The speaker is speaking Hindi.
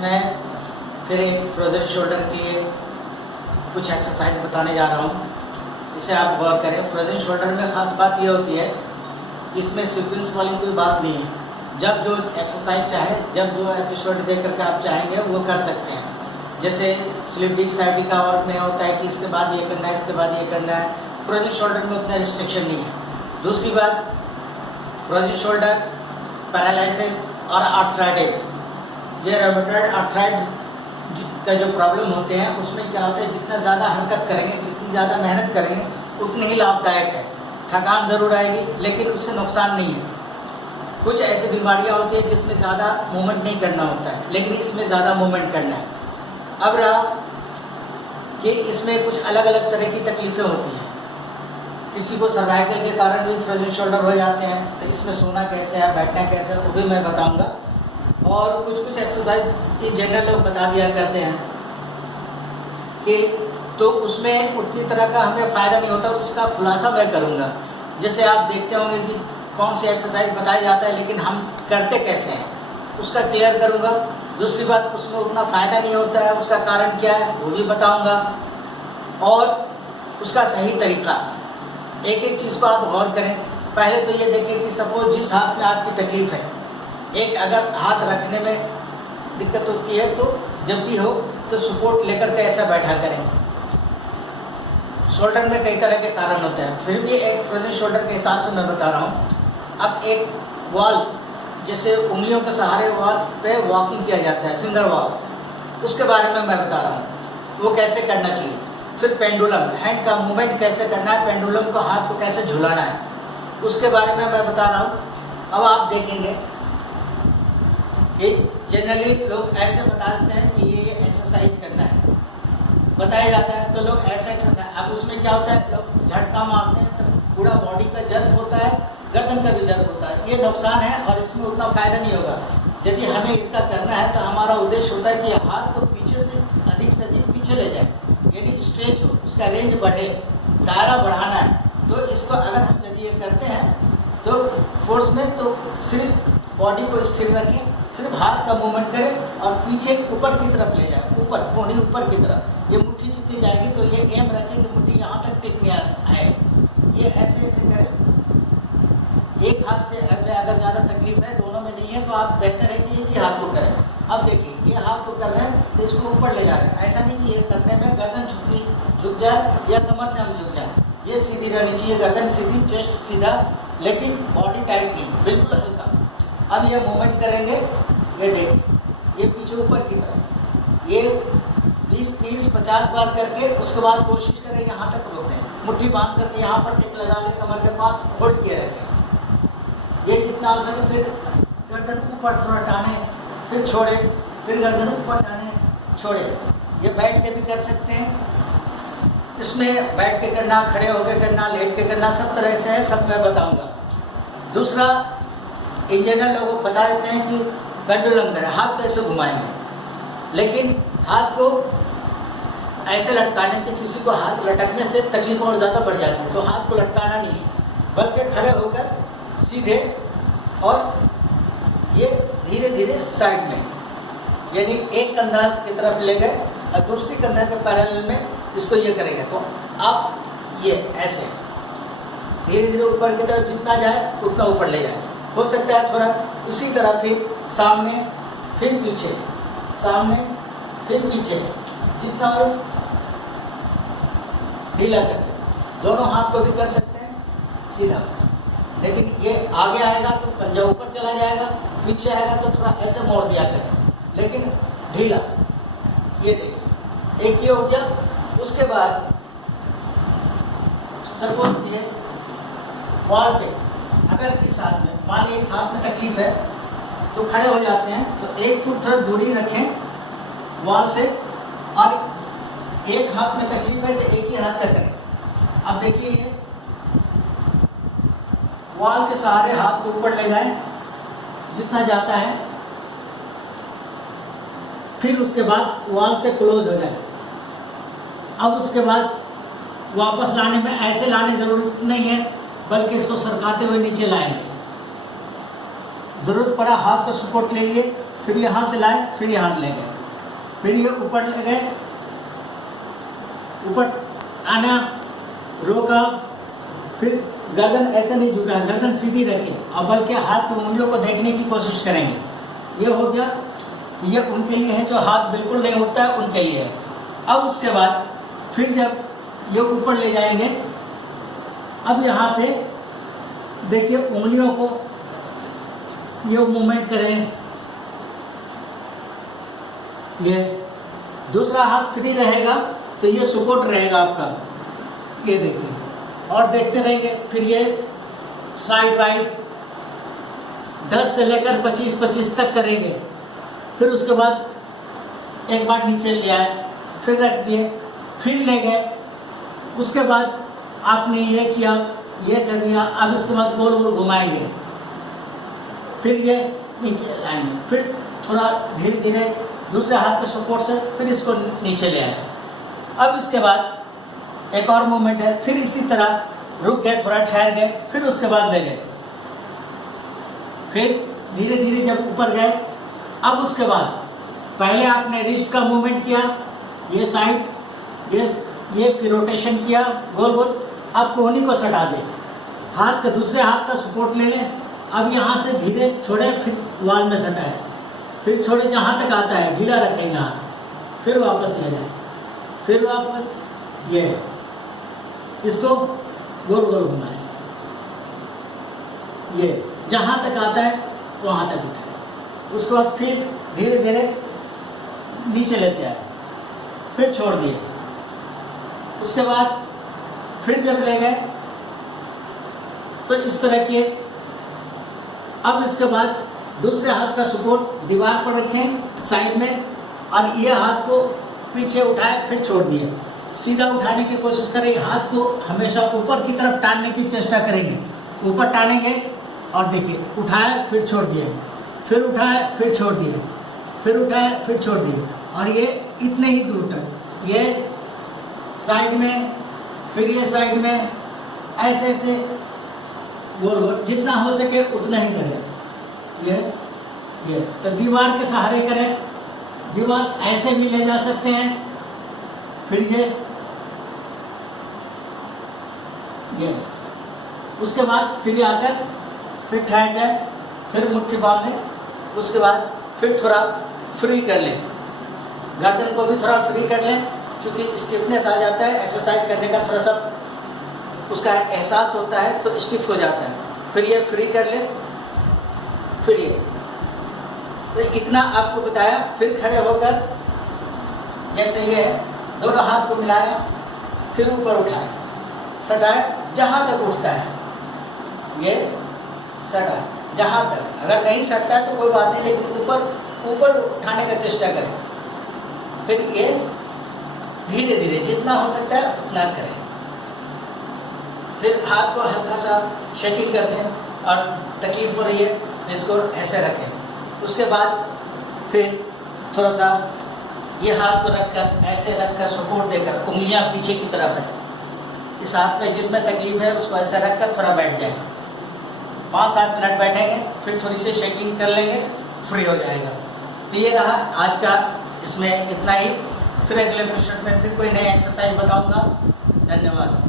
मैं फिर एक फ्रोजन शोल्डर के लिए कुछ एक्सरसाइज बताने जा रहा हूँ। इसे आप गौर करें। फ्रोजन शोल्डर में ख़ास बात यह होती है कि इसमें सीक्वेंस वाली कोई बात नहीं है। जब जो एक्सरसाइज चाहे, जब जो एपिसोड देख करके आप चाहेंगे वो कर सकते हैं। जैसे स्लिप डिस्क साइड का वर्क नहीं होता है कि इसके बाद ये करना है, इसके बाद ये करना है। फ्रोजन शोल्डर में उतना रिस्ट्रिक्शन नहीं है। दूसरी बात, फ्रोजन शोल्डर, पैरालिसिस और आर्थराइटिस, जो रेमेटॉइड आर्थराइटिस का जो प्रॉब्लम होते हैं उसमें क्या होता है, जितना ज़्यादा हरकत करेंगे, जितनी ज़्यादा मेहनत करेंगे उतनी ही लाभदायक है। थकान ज़रूर आएगी लेकिन उससे नुकसान नहीं है। कुछ ऐसी बीमारियां होती हैं जिसमें ज़्यादा मूवमेंट नहीं करना होता है, लेकिन इसमें ज़्यादा मूवमेंट करना है। अब रहा कि इसमें कुछ अलग अलग तरह की तकलीफ़ें होती हैं। किसी को सर्वाइकल के कारण भी फ्रोजन शोल्डर हो जाते हैं, तो इसमें सोना कैसे है, बैठना कैसे है, वो भी मैं बताऊंगा। और कुछ एक्सरसाइज इन जनरल लोग बता दिया करते हैं कि तो उसमें उतनी तरह का हमें फ़ायदा नहीं होता, उसका खुलासा मैं करूँगा। जैसे आप देखते होंगे कि कौन सी एक्सरसाइज बताया जाता है लेकिन हम करते कैसे हैं, उसका क्लियर करूँगा। दूसरी बात, उसमें उतना फ़ायदा नहीं होता है, उसका कारण क्या है वो भी बताऊँगा। और उसका सही तरीका, एक एक चीज़ को आप गौर करें। पहले तो ये देखें कि सपोज जिस हाथ में आपकी तकलीफ़ है, एक अगर हाथ रखने में दिक्कत होती है तो जब भी हो तो सपोर्ट लेकर के ऐसा बैठा करें। शोल्डर में कई तरह के कारण होते हैं, फिर भी एक फ्रोजन शोल्डर के हिसाब से मैं बता रहा हूँ। अब एक वॉल, जैसे उंगलियों के सहारे वॉल पे वॉकिंग किया जाता है, फिंगर वॉल्स, उसके बारे में मैं बता रहा हूँ वो कैसे करना चाहिए। फिर पेंडुलम, हैंड का मूवमेंट कैसे करना है, पेंडुलम को हाथ को कैसे झुलाना है, उसके बारे में मैं बता रहा हूँ। अब आप देखेंगे कि जनरली लोग ऐसे बता देते हैं कि ये एक्सरसाइज करना है, बताया जाता है तो लोग ऐसा एक्सरसाइज। अब उसमें क्या होता है, लोग झटका मारते हैं तो पूरा बॉडी का दर्द होता है, गर्दन का भी दर्द होता है। ये नुकसान है और इसमें उतना फ़ायदा नहीं होगा। यदि हमें इसका करना है तो हमारा उद्देश्य होता है कि हाथ को पीछे से अधिक पीछे ले जाए, यानी स्ट्रेच हो, उसका रेंज बढ़े, दायरा बढ़ाना है। तो इसको अगर हम यदि ये करते हैं तो फोर्स में तो सिर्फ बॉडी को स्थिर रखें, सिर्फ हाथ का मूवमेंट करें और पीछे ऊपर की तरफ ले जाए, ऊपर पौनी ऊपर की तरफ। ये मुट्ठी जितनी जाएगी तो ये एम रखें कि मुट्ठी यहाँ तक टिकने आए। ये ऐसे ऐसे करें। एक हाथ से अगर ज़्यादा तकलीफ है, दोनों में नहीं है, तो आप बेहतर है कि एक ही हाथ को करें। अब देखिए ये हाथ को कर रहे हैं तो इसको ऊपर ले जा रहे हैं। ऐसा नहीं कि ये करने में गर्दन झुक जाए या कमर से हम झुक जाए। ये सीधी रहनी चाहिए, गर्दन सीधी, चेस्ट सीधा, लेकिन बॉडी टाइट नहीं, बिल्कुल हल्का। अब ये मूवमेंट करेंगे, ये देखिए ये पीछे ऊपर की तरफ, ये 20, 30, 50 बार करके उसके बाद कोशिश करें यहाँ तक रोकें। मुट्ठी बांध करके यहाँ पर टिक लगा लें, कमर के पास होल्ड किए रखें। ये जितना हो सके, फिर गर्दन ऊपर थोड़ा टाने, फिर छोड़े, फिर गर्दन ऊपर टाने, छोड़े। ये बैठ के भी कर सकते हैं। इसमें बैठ के करना, खड़े होकर करना, लेट के करना, सब तरह से है, सब मैं बताऊंगा। दूसरा, इन जनरल लोग बता देते हैं कि पेंडुलम करें, हाथ कैसे घुमाएंगे, लेकिन हाथ को ऐसे लटकाने से, किसी को हाथ लटकने से तकलीफ और ज़्यादा बढ़ जाती है। तो हाथ को लटकाना नहीं, बल्कि खड़े होकर सीधे, और ये धीरे धीरे साइड में, यानी एक कंधा की तरफ ले गए और दूसरी कंधा के पैरेलल में इसको ये करेंगे। तो आप ये ऐसे धीरे धीरे ऊपर की तरफ जितना जाए उतना ऊपर ले जाए। हो सकता है थोड़ा इसी तरह, फिर सामने, फिर पीछे, सामने, फिर पीछे, जितना हो ढीला करके। दोनों हाथ को भी कर सकते हैं सीधा, लेकिन ये आगे आएगा तो पंजा ऊपर चला जाएगा, पीछे आएगा तो थोड़ा ऐसे मोड़ दिया करें, लेकिन ढीला। ये देखिए, एक ये हो गया। उसके बाद सपोज ये वॉल पे, अगर इस हाथ में, मान लीजिए इस हाथ में तकलीफ है तो खड़े हो जाते हैं, तो 1 फुट थोड़ा दूरी रखें वॉल से, और एक हाथ में तकलीफ है तो एक ही हाथ का करें। अब देखिए ये वॉल के सहारे हाथ को ऊपर ले जाएं जितना जाता है, फिर उसके बाद वॉल से क्लोज हो जाए। अब उसके बाद वापस लाने में ऐसे लाने ज़रूरत नहीं है, बल्कि इसको सरकाते हुए नीचे लाएंगे। ज़रूरत पड़ा हाथ का सपोर्ट ले लिए, फिर यहाँ से लाए, फिर यहाँ ले गए, फिर ये ऊपर ले गए, ऊपर आना, रोका, फिर गर्दन ऐसे नहीं झुका, गर्दन सीधी रखें और बल्कि हाथ की उंगलियों को देखने की कोशिश करेंगे। ये हो गया, ये उनके लिए है जो हाथ बिल्कुल नहीं उठता है, उनके लिए है। अब उसके बाद फिर जब ये ऊपर ले जाएंगे, अब यहाँ से देखिए उंगलियों को ये मूवमेंट करें, ये दूसरा हाथ फ्री रहेगा तो ये सपोर्ट रहेगा आपका, ये देखिए, और देखते रहेंगे। फिर ये साइड वाइज 10 से लेकर 25-25 तक करेंगे। फिर उसके बाद एक बार नीचे ले आए, फिर रख दिए, फिर ले गए। उसके बाद आपने ये किया, ये कर दिया। अब इसके बाद गोल गोल घुमाएंगे, फिर ये नीचे लाएंगे, फिर थोड़ा धीरे धीरे दूसरे हाथ के सपोर्ट से फिर इसको नीचे ले आए। अब इसके बाद एक और मूवमेंट है, फिर इसी तरह रुक गए, थोड़ा ठहर गए, फिर उसके बाद ले गए, फिर धीरे धीरे जब ऊपर गए। अब उसके बाद पहले आपने रिस्ट का मूवमेंट किया, ये साइड, ये फिर रोटेशन किया गोल गोल। अब कोहनी को सटा दे, हाथ का दूसरे हाथ का सपोर्ट ले लें। अब यहाँ से धीरे छोड़े, फिर वाल में सटाए, फिर छोड़े, जहाँ तक आता है ढीला रखेंगे हाथ, फिर वापस ले जाए, फिर वापस ये इसको गोल गोल घुमाए, ये जहाँ तक आता है वहाँ तक उठाए। उसके बाद फिर धीरे धीरे नीचे लेते आए, फिर छोड़ दिए। उसके बाद फिर जब ले गए तो इस तरह के। अब इसके बाद दूसरे हाथ का सपोर्ट दीवार पर रखें साइड में, और ये हाथ को पीछे उठाए, फिर छोड़ दिए। सीधा उठाने की कोशिश करें, हाथ को हमेशा ऊपर की तरफ टानने की चेष्टा करेंगे। ऊपर टानेंगे और देखिए, उठाए फिर छोड़ दिए, फिर उठाए फिर छोड़ दिए, फिर उठाए फिर छोड़ दिए, और ये इतने ही दूर तक, ये साइड में, फिर ये साइड में, ऐसे ऐसे गोल गोल, जितना हो सके उतना ही करें। ये तो दीवार के सहारे करें, दीवार ऐसे भी ले जा सकते हैं। फिर ये उसके बाद फिर आकर फिर ठहर जाए, फिर मुट्ठी बांध लें। उसके बाद फिर थोड़ा फ्री कर लें, गर्दन को भी थोड़ा फ्री कर लें, क्योंकि स्टिफनेस आ जाता है एक्सरसाइज करने का, थोड़ा सा उसका एहसास होता है तो स्टिफ हो जाता है। फिर ये फ्री कर लें, फिर ये, तो इतना आपको बताया। फिर खड़े होकर जैसे ये है, दोनों हाथ को मिलाया, फिर ऊपर उठाए, सटाए जहाँ तक उठता है, ये सटा जहाँ तक। अगर नहीं सटता है तो कोई बात नहीं, लेकिन ऊपर उठाने का चेष्टा करें। फिर ये धीरे धीरे जितना हो सकता है उतना करें। फिर हाथ को हल्का सा शेकिंग कर दें और तकलीफ हो रही है इसको ऐसे रखें। उसके बाद फिर थोड़ा सा ये हाथ को रखकर ऐसे रखकर सपोर्ट देकर, उंगलियां पीछे की तरफ है, इस हाथ पे जिसमें तकलीफ है उसको ऐसे रखकर थोड़ा बैठ जाए। 5-7 मिनट बैठेंगे, फिर थोड़ी सी शेकिंग कर लेंगे, फ्री हो जाएगा। तो ये रहा आज का, इसमें इतना ही। फिर अगले एपिसोड में फिर कोई नया एक्सरसाइज बताऊंगा। धन्यवाद।